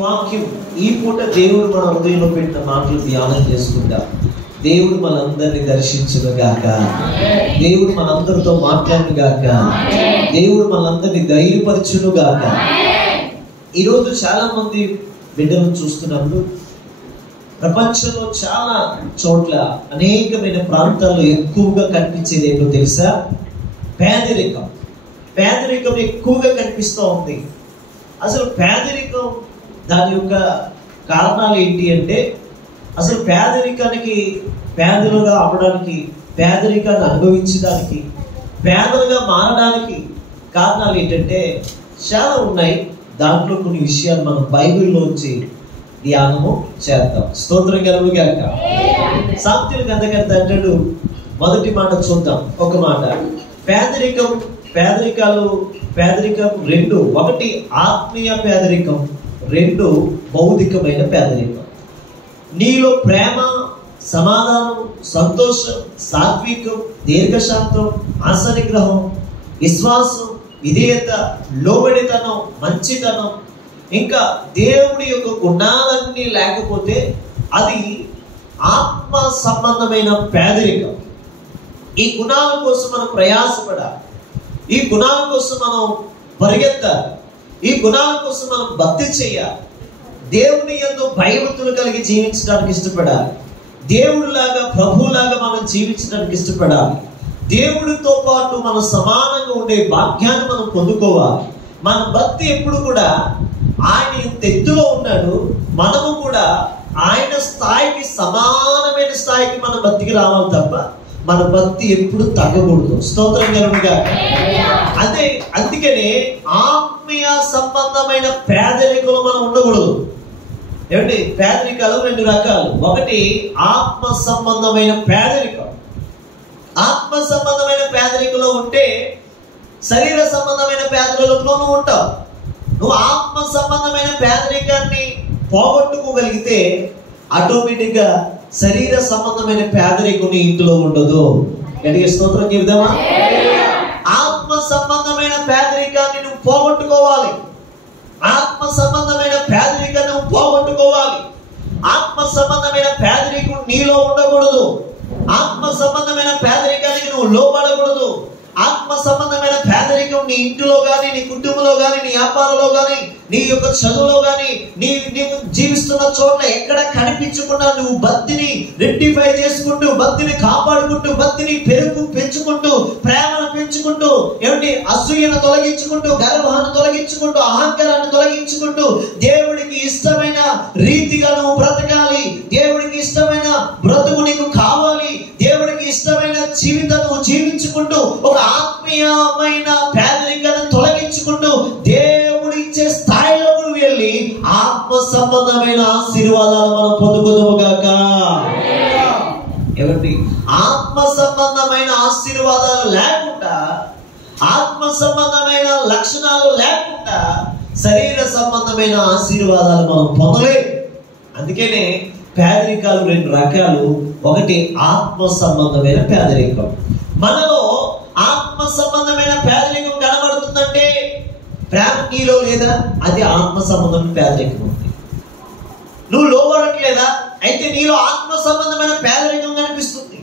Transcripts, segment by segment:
వాక్యం ఈ పూట దేవుడు మన హృదయంలో పెట్టిన మాటలు ధ్యానం చేసుకుంటా. దేవుడు మనందరినీ దర్శించును గాక. దేవుడు మనందరితో మాట్లాడును గాక. దేవుడు మనందరినీ ధైర్యపరచును గాక. ఈరోజు చాలా మంది బిడ్డలను చూస్తున్నప్పుడు ప్రపంచంలో చాలా చోట్ల అనేకమైన ప్రాంతాల్లో ఎక్కువగా కనిపించేది ఏంటో తెలుసా? పేదరికం. పేదరికం ఎక్కువగా కనిపిస్తూ ఉంది. అసలు పేదరికం దాని యొక్క కారణాలు ఏంటి అంటే, అసలు పేదరికానికి, పేదలుగా అవ్వడానికి, పేదరికాన్ని అనుభవించడానికి, పేదలుగా మారడానికి కారణాలు ఏంటంటే చాలా ఉన్నాయి. దాంట్లో కొన్ని విషయాలు మనం బైబిల్లోంచి ధ్యానము చేద్దాం. స్తోత్రం కలుగును గాక. సామెతల గ్రంథకర్త అంటాడు, మొదటి మాట చూద్దాం. ఒక మాట, పేదరికం రెండు. ఒకటి ఆత్మీయ పేదరికం, రెండు భౌతికమైన పేదరికం. నీలో ప్రేమ, సమాధానం, సంతోషం, సాత్వికం, దీర్ఘశాంతం, ఆశానిగ్రహం, విశ్వాసం, విధేయత, లోబడితనం, మంచితనం, ఇంకా దేవుడి యొక్క గుణాలన్నీ లేకపోతే అది ఆత్మ సంబంధమైన పేదరికం. ఈ గుణాల కోసం మనం ప్రయాసపడాలి. ఈ గుణాల కోసం మనం పరిగెత్తాలి. ఈ గుణాల కోసం మనం భక్తి చేయాలి. దేవుని యందు భయభక్తులు కలిగి జీవించడానికి ఇష్టపడాలి. దేవుడిలాగా, ప్రభువులాగా మనం జీవించడానికి ఇష్టపడాలి. దేవుడితో పాటు మనం సమానంగా ఉండే భాగ్యాన్ని మనం పొందుకోవాలి. మన భక్తి ఎప్పుడు కూడా ఆయన ఇంత ఎత్తులో ఉన్నాడు, మనము కూడా ఆయన స్థాయికి, సమానమైన స్థాయికి మన భక్తికి రావాలి తప్ప మన భక్తి ఎప్పుడు తగ్గకూడదు. స్తోత్రం కలుగుగా. అందుకనే ఆత్మీయ సంబంధమైన పేదరికంలో మనం ఉండకూడదు. ఏమండి, పేదరికాలు రెండు రకాలు. ఒకటి ఆత్మ సంబంధమైన పేదరికం. ఆత్మ సంబంధమైన పేదరికంలో ఉంటే శరీర సంబంధమైన పేదరికంలో నువ్వు ఉంటావు. నువ్వు ఆత్మ సంబంధమైన పేదరికాన్ని పోగొట్టుకోగలిగితే ఆటోమేటిక్ గా శరీర సంబంధమైన పేదరికం నీ ఇంట్లో ఉండదు. గట్టిగా స్తోత్రం చెబుదామా? ఆత్మ సంబంధమైన పేదరికాన్ని నువ్వు పోగొట్టుకోవాలి. ఆత్మ సంబంధమైన పేదరికాన్ని నువ్వు పోగొట్టుకోవాలి. ఆత్మ సంబంధమైన పేదరికం నీలో ఉండకూడదు. ఆత్మ సంబంధమైన పేదరికానికి నువ్వు లోబడకూడదు. ఆత్మ సంబంధమైన పేదరికం నీ ఇంటిలో కానీ, నీ కుటుంబంలో కానీ, నీ వ్యాపారంలో కానీ, నీ యొక్క చదువులో కానీ, నీవు జీవిస్తున్న చోట్ల ఎక్కడ కనిపించకుండా నువ్వు భక్తిని రెక్టిఫై చేసుకుంటూ, భక్తిని కాపాడుకుంటూ, భక్తిని పెంచుకుంటూ, ప్రేమను పెంచుకుంటూ, ఏమిటి అసూయను తొలగించుకుంటూ, గర్వాన్ని తొలగించుకుంటూ, అహంకారాన్ని తొలగించుకుంటూ, దేవుడికి ఇష్టమైన రీతిగా నువ్వు బ్రతకాలి. దేవుడికి ఇష్టమైన బ్రతుకు నీకు కావాలి. దేవుడికి ఇష్టమైన జీవితం నువ్వు జీవించుకుంటూ, ఒక ఆత్మీయమైన పేదరికాన్ని తొలగించుకుంటూ దేవుడు ఇచ్చే స్థాయిలో నువ్వు వెళ్ళి ఆత్మ సంబంధమైన ఆశీర్వాదాలు మనం పొందుకుందాము గాక. ఏమండి, ఆత్మ సంబంధమైన ఆశీర్వాదాలు లేకుండా, ఆత్మ సంబంధమైన లక్షణాలు లేకుండా శరీర సంబంధమైన ఆశీర్వాదాలు మనం పొందలేము. అందుకనే పేదరికాలు రెండు రకాలు. ఒకటి ఆత్మ సంబంధమైన పేదరికం. మనలో ఆత్మ సంబంధమైన పేదరికం కనబడుతుందంటే ప్రేమ నీలో లేదా? అది ఆత్మ సంబంధమైన పేదరికం ఉంది. నువ్వు లోబడట్లేదా? అయితే నీలో ఆత్మ సంబంధమైన పేదరికం కనిపిస్తుంది.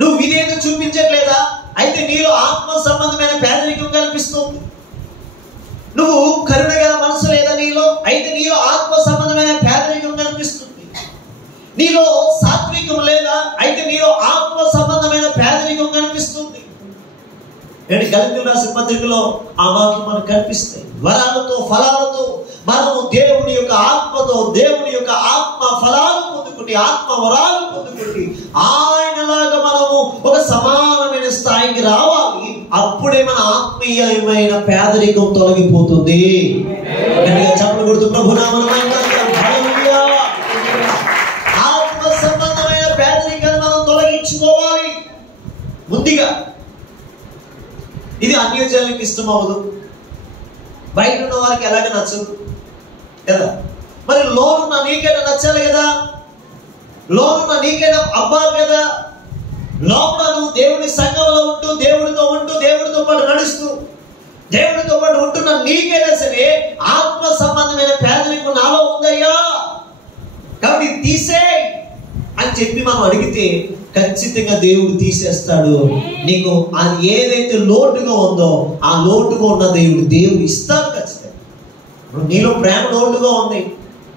నువ్వు విధేయత చూపించట్లేదా? అయితే నీలో ఆత్మ సంబంధమైన పేదరికం కనిపిస్తుంది. నువ్వు కరుణ గల మనసు లేదా నీలో? అయితే నీలో ఆత్మ సంబంధమైన పేదరికం కనిపిస్తుంది. నీలో సాత్వికం లేదా? అయితే నీలో ఆత్మ సంబంధమైన పేదరికం కనిపిస్తుంది. గలతీయులకు రాసిన పత్రికలో ఆ మాటలు మనకు కనిపిస్తాయి. వరాలతో, ఫలాలతో మనము దేవుని యొక్క ఆత్మతో, దేవుని యొక్క ఆత్మ ఫలాలు పొందుకుంటే, ఆత్మ వరాలు పొందుకుంటే ఆయనలాగా మనము ఒక సమానమైన స్థాయికి రావాలి. అప్పుడే మన ఆత్మీయమైన పేదరికం తొలగిపోతుంది. చప్పట్లు కొడుతూ ప్రభునామమున ఆత్మ సంబంధమైన పేదరికాన్ని మనం తొలగించుకోవాలి. ముందుగా ఇది అన్యజనులకు ఇష్టం అవ్వదు. బయట ఉన్న వారికి ఎలాగ నచ్చదు కదా. మరి లోనున్న నీకైనా నచ్చాలి కదా. లోనున్న నీకైనా అవ్వాలి కదా. లోపల నువ్వు దేవుని సంఘంలో ఉంటూ, దేవుడితో పాటు నడుస్తూ, దేవుడితో పాటు ఉంటున్న నీకైనా సరే ఆత్మ సంబంధమైన పేదరికం చెప్పి మనం అడిగితే ఖచ్చితంగా దేవుడు తీసేస్తాడు. నీకు అది ఏదైతే లోటుగా ఉందో ఆ లోటుగా ఉన్న దేవుడు ఇస్తాడు ఖచ్చితంగా. నీలో ప్రేమ లోటుగా ఉంది,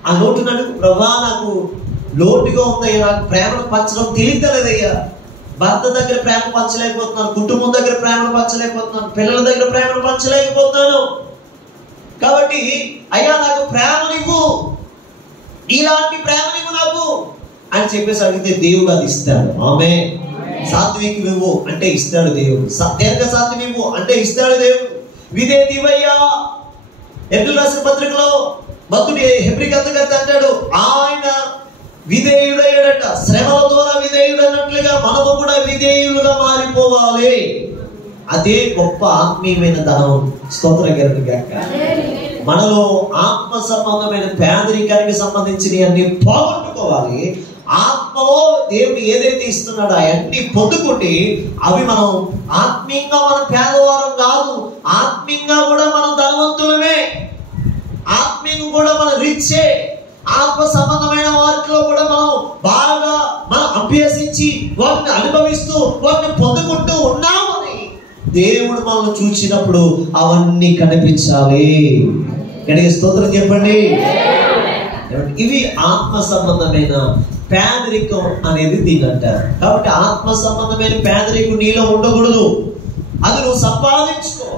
ఆ లోటును అడుగు, ప్రభా నాకు లోటుగా ఉందయ్యా, నాకు ప్రేమను పంచడం తెలియలేదయ్యా. భర్త దగ్గర ప్రేమ పంచలేకపోతున్నాను, కుటుంబం దగ్గర ప్రేమను పంచలేకపోతున్నాను, పిల్లల దగ్గర ప్రేమను పంచలేకపోతున్నాను. కాబట్టి అయ్యా నాకు ప్రేమనివ్వు, ఇలాంటి ప్రేమనివ్వు నాకు అని చెప్పేసి అడిగితే దేవుడు అది ఇస్తాడు. ఆమేన్. సాత్వికం ఇవ్వు అంటే ఇస్తాడు దేవుడు. దీర్ఘ శాంతం ఇవ్వు అంటే ఇస్తాడు దేవుడు. విధేయవయ్యా, హెబ్రీ రాసిన పత్రికలో భక్తుడు హెబ్రీ గ్రంథకర్త అంటాడు, ఆయన విధేయుడయ్యాడట. శ్రమల ద్వారా విధేయుడు అన్నట్లుగా మనము కూడా విధేయులుగా మారిపోవాలి. అదే గొప్ప ఆత్మీయమైన ధనం. స్తోత్రం కలుగును గాక. మనలో ఆత్మ సంబంధమైన పేదరికానికి సంబంధించిన అన్ని పోగొట్టుకోవాలి. ఆత్మలో దేవుడు ఏదైతే ఇస్తున్నాడో అవన్నీ పొందుకుంటే అవి మనం ఆత్మీయంగా మనం పేదవారం కాదు, ఆత్మీయంగా కూడా మనం ధనవంతులమే, ఆత్మీయంగా కూడా మనం రిచ్చే. ఆత్మ సంబంధమైన వాటిలో కూడా మనం అభ్యసించి వాటిని అనుభవిస్తూ వాటిని పొందుకుంటూ ఉన్నామని దేవుడు మనల్ని చూసినప్పుడు అవన్నీ కనిపించాలి. గట్టిగా స్తోత్రం చెప్పండి. ఇవి ఆత్మ సంబంధమైన పేదరికం అనేది దీన్ని అంటారు. కాబట్టి ఆత్మ సంబంధమైన పేదరికం నీలో ఉండకూడదు, అది నువ్వు సంపాదించుకో.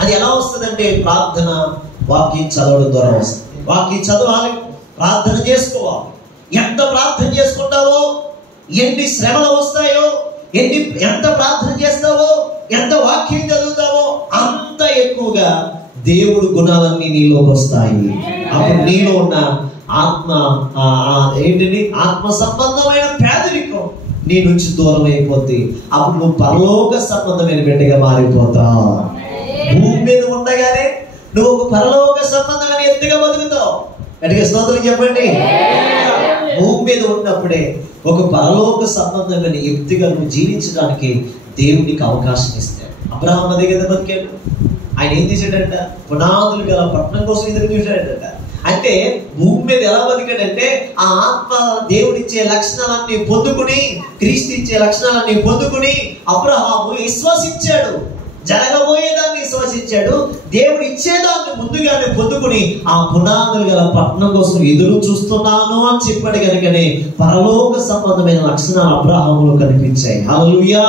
అది ఎలా వస్తుందంటే ప్రార్థన, వాక్యం చదవడం ద్వారా వస్తుంది. వాక్యం చదవాలి, ప్రార్థన చేసుకోవాలి. ఎంత ప్రార్థన చేసుకుంటావో, ఎన్ని శ్రమలు వస్తాయో, ఎంత ప్రార్థన చేస్తావో, ఎంత వాక్యం చదువుతావో అంత ఎక్కువగా దేవుడు గుణాలన్నీ నీలోకి వస్తాయి. అప్పుడు నీలో ఉన్న ఆత్మ ఆత్మ సంబంధమైన పేదరికం నీ నుంచి దూరం అయిపోద్ది. అప్పుడు నువ్వు పరలోక సంబంధమైన బిడ్డగా మారిపోతావు. భూమి మీద ఉండగానే నువ్వు ఒక పరలోక సంబంధమైన ఎత్తుగా బతుకుతావు. గట్టిగా స్తోత్రం చెప్పండి. భూమి మీద ఉన్నప్పుడే ఒక పరలోక సంబంధమైన ఎత్తుగా నువ్వు జీవించడానికి దేవుడికి అవకాశం ఇస్తాడు. అబ్రహాం అదే కదా బతికాడు. ఆయన ఏం చేశాడంట? పునాదులు గల పట్టణం కోసం ఎదురు చూశాడంట. అంటే భూమి మీద ఎలా బతికాడంటే ఆ ఆత్మ దేవుడిచ్చే లక్షణాలన్నీ పొందుకుని, క్రీస్తు ఇచ్చే లక్షణాలన్నీ పొందుకుని అబ్రహాము విశ్వసించాడు. జరగబోయేదాన్ని విశ్వసించాడు. దేవుడు ఇచ్చేదాన్ని ముందుగానే పొందుకుని ఆ పునాదులు గల పట్టణం కోసం ఎదురు చూస్తున్నాను అని చెప్పాడు. కనుకనే పరలోక సంబంధమైన లక్షణాలు అబ్రహాములో కనిపించాయి. హల్లెలూయా.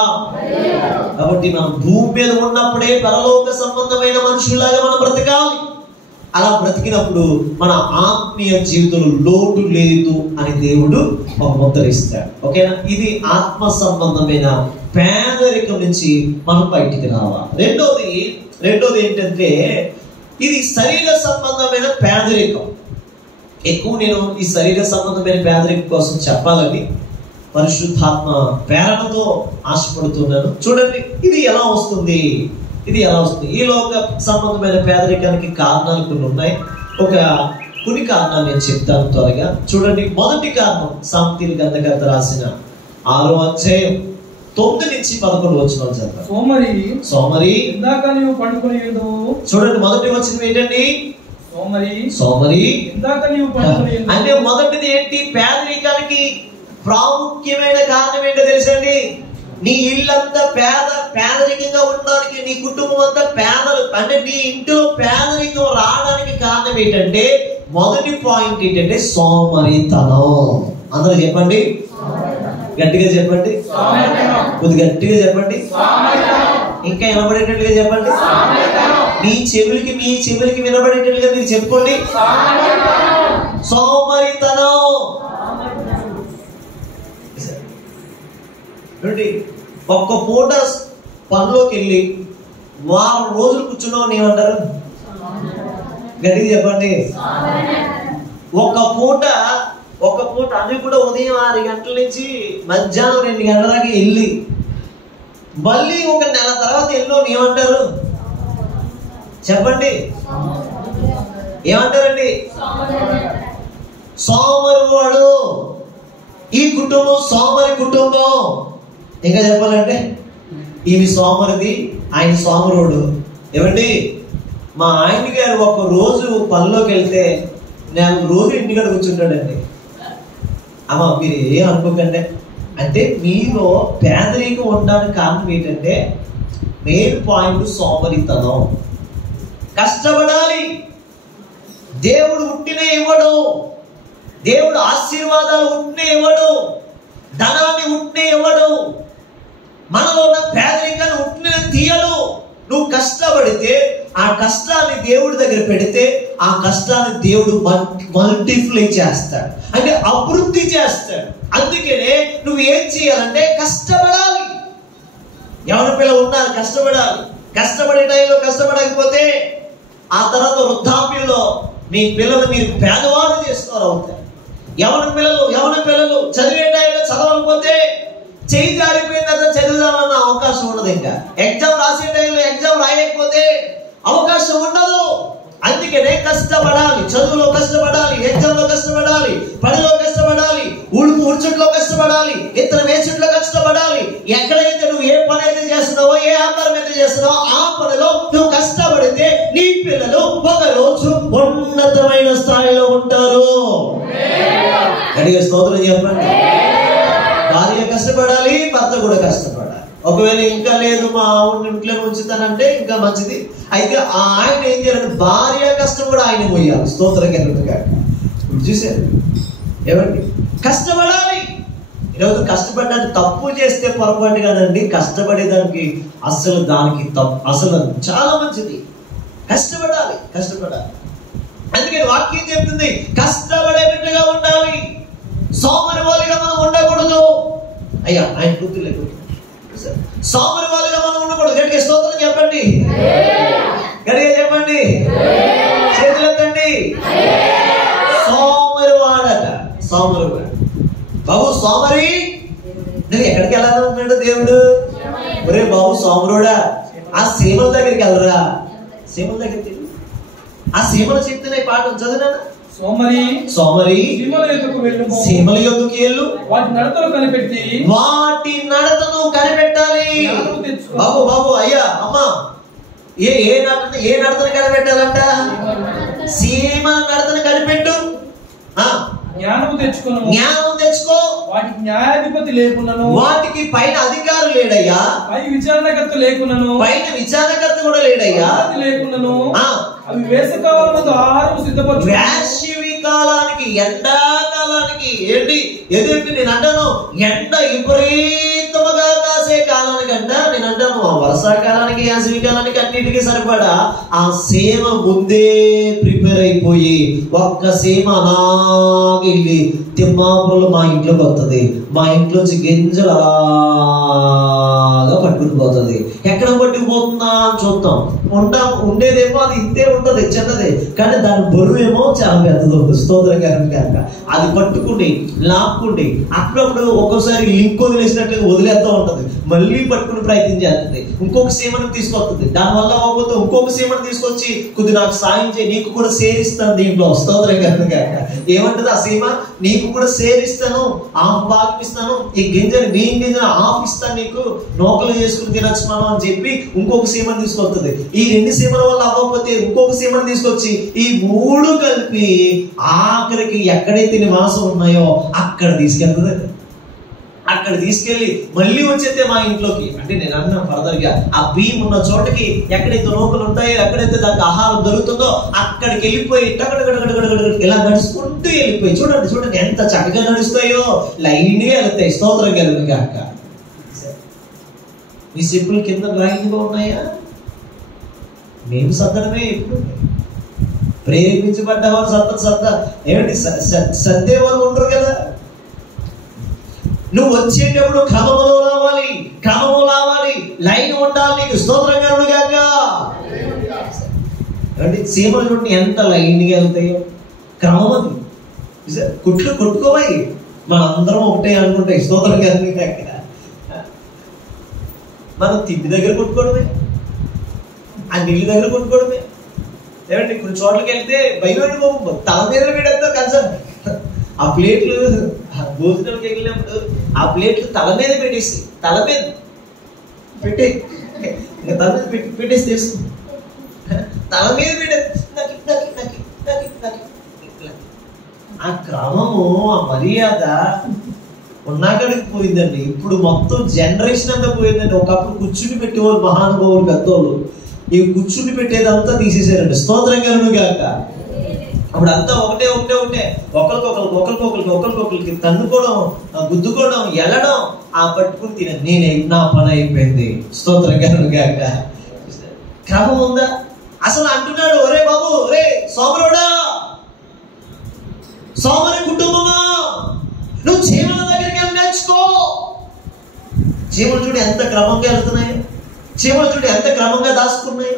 కాబట్టి మనం భూమి మీద ఉన్నప్పుడే పరలోక సంబంధమైన మనుషుల్లాగా మనం బ్రతకాలి. అలా బ్రతికినప్పుడు మన ఆత్మీయ జీవితంలో లోటు లేదు అని దేవుడు ఒక ముద్ర ఇస్తాడు. ఓకేనా? ఇది ఆత్మ సంబంధమైన పేదరికం నుంచి మనం బయటికి రావాలి. రెండోది ఏంటంటే ఇది శరీర సంబంధమైన పేదరికం. ఎక్కువ నేను ఈ శరీర సంబంధమైన పేదరికం కోసం చెప్పాలని పరిశుద్ధాత్మ ప్రేరణతో ఆశపడుతున్నాను. చూడండి, ఇది ఎలా వస్తుంది? ఈ లోక సంబంధమైన పేదరికానికి కారణాలు కొన్ని ఉన్నాయి. కొన్ని కారణాలు నేను చెప్తాను త్వరగా. చూడండి, మొదటి కారణం సామెతల గ్రంథకర్త రాసిన 6వ అధ్యాయం 9 నుంచి 11 వచనాలు చదువుతాను. సోమరి ఇందాక నీవు పడుకొని ఉన్నావు. చూడండి, మొదటి వచనం ఏంటండి? సోమరి ఇందాక నీవు పడుకొని ఉన్నావు. అంటే మొదటిది ఏంటి? పేదరికానికి ప్రాముఖ్యమైన కారణం ఏంటో తెలుసండి? నీ ఇల్లంతా పేదరికంగా ఉండడానికి, నీ కుటుంబం అంతా అంటే నీ ఇంట్లో పేదరికం రావడానికి కారణం ఏంటంటే, మొదటి పాయింట్ ఏంటంటే సోమరితనం. అందరూ చెప్పండి, గట్టిగా చెప్పండి, కొద్ది గట్టిగా చెప్పండి, ఇంకా వినబడేటట్లుగా చెప్పండి. మీ చెవులకి వినబడేటట్లుగా మీరు చెప్పుకోండి. సోమరితనం. ఒక్క పూట పనిలోకి వెళ్ళి వారం రోజులు కూర్చున్నావు ఏమంటారు? గట్టిగా చెప్పండి. ఒక్క పూట అది కూడా ఉదయం 6 గంటల నుంచి మధ్యాహ్నం 2 గంటల దాకా వెళ్ళి మళ్ళీ ఒక నెల తర్వాత ఎన్నో ఏమంటారు? చెప్పండి, ఏమంటారండి? సోమరి వాడు. ఈ కుటుంబం సోమరి కుటుంబం. ఇంకా చెప్పాలంటే ఈమె సోమరిది, ఆయన సోమరుడు. ఏమండి, మా ఆయన గారు ఒక రోజు పనిలోకి వెళ్తే 4 రోజులు ఇంటికాడ కూర్చుంటాడండి. అమ్మ మీరు ఏం అనుకోకండి. అంటే మీలో పేదరికం ఉండడానికి కారణం ఏంటంటే మెయిన్ పాయింట్ సోమరితనం. కష్టపడాలి. దేవుడు ఉట్టినే ఇవ్వడు. దేవుడు ఆశీర్వాదాలు ఉట్టినే ఇవ్వడు. ధనాన్ని ఉట్టినే ఇవ్వడు. మనలో ఉన్న పేదరికాన్ని ఉట్టినే తీయడు. నువ్వు కష్టపడితే ఆ కష్టాన్ని దేవుడి దగ్గర పెడితే ఆ కష్టాన్ని దేవుడు మల్టిప్లై చేస్తాడు, అంటే అభివృద్ధి చేస్తాడు. అందుకనే నువ్వు ఏం చేయాలంటే కష్టపడాలి. ఎవరి పిల్లలు ఉన్నారు, కష్టపడాలి. కష్టపడే టైంలో కష్టపడకపోతే ఆ తర్వాత వృద్ధాప్యంలో మీ పిల్లలు మీరు పేదవాళ్ళు చేస్తున్నారు అవుతారు. యవన పిల్లలు చదివే టైంలో చదవకపోతే చేయి జారిపోయిన తర్వాత చదువుదామన్న అవకాశం ఉండదు. ఇంకా ఎగ్జామ్ రాసే టైంలో ఎగ్జామ్ రాయకపోతే అవకాశం ఉండదు. అందుకనే కష్టపడాలి. చదువులో కష్టపడాలి, ఎగ్జామ్ లో కష్టపడాలి, పనిలో కష్టపడాలి, ఉడుచుట్లో కష్టపడాలి, ఇతర వేసుట్లో కష్టపడాలి. ఎక్కడైతే నువ్వు ఏ పని అయితే చేస్తున్నావో, ఏ ఆకారం అయితే చేస్తున్నావో ఆ పనిలో నువ్వు కష్టపడితే నీ పిల్లలు ఒక రోజు ఉన్నతమైన స్థాయిలో ఉంటారు. గట్టిగా స్తోత్రం చెప్పండి. భార్య కష్టపడాలి, భర్త కూడా కష్టపడాలి. ఒకవేళ ఇంకా లేదు మా ఆవిడ ఇంట్లో ఉంచుతానంటే ఇంకా మంచిది. అయితే ఆయన ఏం చేయాలంటే భార్య కష్టం కూడా ఆయన పోయాలి. స్తోత్రం కలుగుతుంది. ఇప్పుడు చూసారు ఏమండి, కష్టపడాలి. ఈరోజు కష్టపడడానికి తప్పు చేస్తే పొరపాటు కాదండి, కష్టపడేదానికి అసలు దానికి తప్పు, అసలు చాలా మంచిది. కష్టపడాలి. అందుకని వాక్యం చెప్తుంది కష్టపడే బిడ్డగా ఉండాలి. సోమరి వాళ్ళుగా మనం ఉండకూడదు. అయ్యా ఆయన గుర్తులేదు, సోమరి వాళ్ళుగా మనం ఉండకూడదు. గట్టిగా స్తోత్రం చెప్పండి. గట్టిగా చెప్పండి. చేతులెత్తండి. సోమరి వాడట, సోమరి వాడు. బాబు సోమరి నువ్వు ఎక్కడికి వెళ్ళాలనుకున్నాడు దేవుడు? ఒరే బాబు సోమరుడా, ఆ సీమల దగ్గరికి వెళ్ళరా. సీమల దగ్గరికి ఆ సీమలు చెప్తున్నాయి పాట చదివినా. సోమరి సీమల యొద్దకు వెళ్ళు, వాటి నడతను కనిపెట్టాలి. బాబు అయ్యా అమ్మా, ఏ నడతను కనిపెట్టాలంట? సీమల నడతను కనిపెట్టు. జ్ఞానం తెచ్చుకో. వాటికి న్యాయాధిపతి లేకున్నాను, వాటికి పైన అధికారం లేడయ్యా, పైన విచారణకర్త కూడా లేడయ్యా లేకున్నాను. అవి వేసవికాలంలో ఆహారం సిద్ధపరచు. వేసవి కాలానికి, ఎండాకాలానికి ఎదుటి నేను అంటాను, ఎండ విపరీతముగా కాసే కాలానికి అంట నేను అంటాను, వర్షాకాలానికి వేసవి కాలానికి అన్నిటికీ సరిపడా ఆ సీమ ముందే ప్రిపేర్ అయిపోయి ఒక్క సీమ అలాగెళ్ళి తిమ్మాపులు మా ఇంట్లోకి వస్తుంది. మా ఇంట్లోంచి గింజలు అలాగా పట్టుకుని పోతుంది. ఎక్కడ పట్టుకుపోతుందా అని చూద్దాం. ఉండేదేమో అది ఇంతే ఉంటది, చిన్నదే, కానీ దాని బరువు ఏమో చాలా పెద్దది ఉంటుంది. స్తోత్రం కనుక అది పట్టుకుని లాక్కుండి అప్పుడప్పుడు ఒక్కోసారి లింక్ వదిలేసినట్టుగా వదిలేస్తూ ఉంటది. మళ్ళీ పట్టుకుని ప్రయత్నం చేస్తుంది. ఇంకొక సీమను తీసుకొస్తుంది. దానివల్ల అవ్వకపోతే ఇంకొక సీమను తీసుకొచ్చి కొద్ది నాకు సాయం చేయి, నీకు కూడా సేరిస్తాను దీంట్లో. స్తోత్రం కనుక ఏమంటది ఆ సీమ? నీకు కూడా సేరిస్తాను, ఆఫ్ భాగం ఇస్తాను, ఈ గింజలు నీ గింజలు ఆఫ్ ఇస్తాను, నీకు నోకలు చేసుకుని తినచ్చు మనం అని చెప్పి ఇంకొక సీమను తీసుకొస్తుంది. ఈ 2 సీమల వల్ల అవ్వకపోతే ఇంకొక సీమను తీసుకొచ్చి ఈ 3 కలిపి ఆఖరికి ఎక్కడైతే నివాసం ఉన్నాయో అక్కడ తీసుకెళ్తుంది. అక్కడ తీసుకెళ్లి మళ్ళీ వచ్చేస్తే మా ఇంట్లోకి, అంటే నేను అన్న ఫర్దర్గా ఆ బియ్యం ఉన్న చోటకి ఎక్కడైతే నూకలు ఉంటాయో, ఎక్కడైతే దానికి ఆహారం దొరుకుతుందో అక్కడికి వెళ్ళిపోయి ఇలా నడుచుకుంటూ వెళ్ళిపోయి చూడండి ఎంత చక్కగా నడుస్తాయో, లైన్గా వెళ్తాయి. స్తోత్రం కలుగుతుంది అక్క. మీ చెప్పులు కింద లైన్గా ఉన్నాయా? మేము సద్దడమే. ఎప్పుడు ప్రేరేపించబడ్డవారు ఏమిటి సర్దేవారు ఉండరు కదా. నువ్వు వచ్చేటప్పుడు క్రమములో రావాలి, లైన్ ఉండాలి నీకు. స్తోత్రంగా గాక. సీమలు చూడండి ఎంత లైన్గా వెళ్తాయో, క్రమం అది. కొట్టుకోవాలి, మనందరం ఒకటే అనుకుంటాయి. స్తోత్రంగా గాక. మనం తిండి దగ్గర కొట్టుకోవడమే, ఆ నీళ్ళ దగ్గర కొట్టుకోవడమే. ఏమంటే కొన్ని చోట్లకి వెళ్తే భయపడి తల మీద పెడతారు కన్సర్న్. ఆ ప్లేట్లు భోజనానికి వెళ్ళినప్పుడు ఆ ప్లేట్లు తల మీద పెట్టేసి తల మీద పెట్టేసి తెలుస్తుంది. తల మీద ఆ క్రమము, ఆ మర్యాద ఉన్నాకడికి పోయిందండి. ఇప్పుడు మొత్తం జనరేషన్ అంతా పోయిందండి. ఒకప్పుడు కూర్చుని పెట్టేవారు మహానుభావులు పెద్దోళ్ళు, ఈ కూర్చుని పెట్టేదంతా తీసేసారండి. స్తోత్రం కలుగును గాక. అప్పుడు అంతా ఒకటే ఒకరికొకరికి తన్నుకోవడం, గుద్దుకోవడం, ఎల్లడం, ఆ పట్టుకుని తిన నా పని అయిపోయింది. స్తోత్రం కలుగును గాక. క్రమం ఉందా? అసలు అంటున్నాడు, ఒరే బాబు, ఒరే సోమరుడా, సోమరి కుటుంబమా, నువ్వు చీమల దగ్గరికి వెళ్ళి నేర్చుకో. చీమలు చూడు ఎంత క్రమంగా వెళ్తున్నాయి, చీమలు చూడు ఎంత క్రమంగా దాచుకున్నాయి.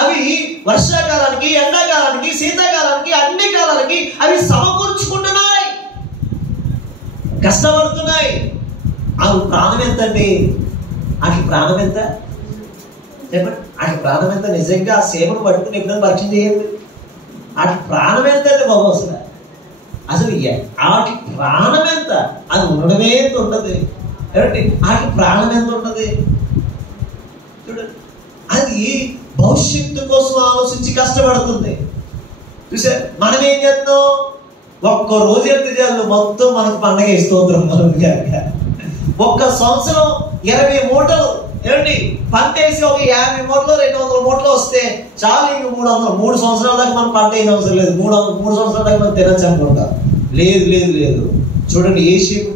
అవి వర్షాకాలానికి, ఎండాకాలానికి, శీతాకాలానికి, అన్ని కాలానికి అవి సమకూర్చుకుంటున్నాయి, కష్టపడుతున్నాయి. అవి ప్రాణం ఎంత అండి? వాటికి ప్రాణం ఎంత చెప్పండి? వాటికి ప్రాణం ఎంత? నిజంగా ఆ సేవను పట్టుకుని ఎప్పుడైనా పరీక్ష చేయండి. వాటికి ప్రాణం ఎంత అండి బాబు? అసలు వాటి ప్రాణం ఎంత? అది ఉండడమే ఎంత ఉండదు. ఏమంటే వాటి ప్రాణం ఎంత ఉండదు చూడండి. అది భవిష్యత్తు కోసం ఆలోచించి కష్టపడుతుంది. చూసారు, మనం ఏం చేస్తున్నాం? ఒక్క రోజు ఎంత చేయాలి? మొత్తం మనకు పండగ స్తోత్రం కనుక. ఒక్క సంవత్సరం 20 మూటలు ఏమండి పంటేసి ఒక 50 మూటలు 200 మూటలు వస్తే చాలు. ఇంక 3 సంవత్సరాల దాకా మనం పంట అయిన అవసరం లేదు. 3 సంవత్సరాల దాకా మనం తినచ్చు అనుకుంటా. లేదు చూడండి, ఏ షేప్